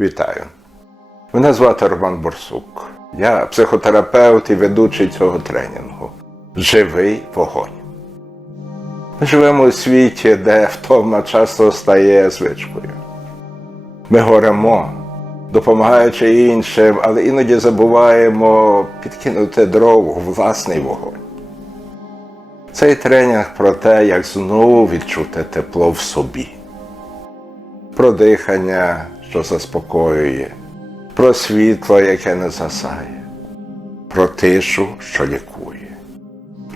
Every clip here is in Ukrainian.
Вітаю. Мене звати Роман Борсук. Я психотерапевт і ведучий цього тренінгу. Живий вогонь. Ми живемо у світі, де втома часто стає звичкою. Ми горемо, допомагаючи іншим, але іноді забуваємо підкинути дров у власний вогонь. Цей тренінг про те, як знову відчути тепло в собі, про дихання, що заспокоює, про світло, яке не засає, про тишу, що лікує.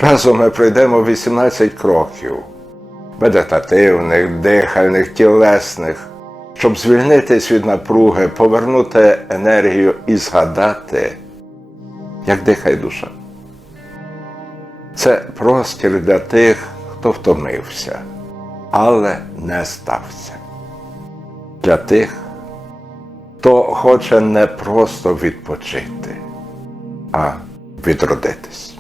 Разом ми пройдемо 18 кроків медитативних, дихальних, тілесних, щоб звільнитись від напруги, повернути енергію і згадати, як дихає душа. Це простір для тих, хто втомився, але не стався. Для тих, хто хоче не просто відпочити, а відродитись.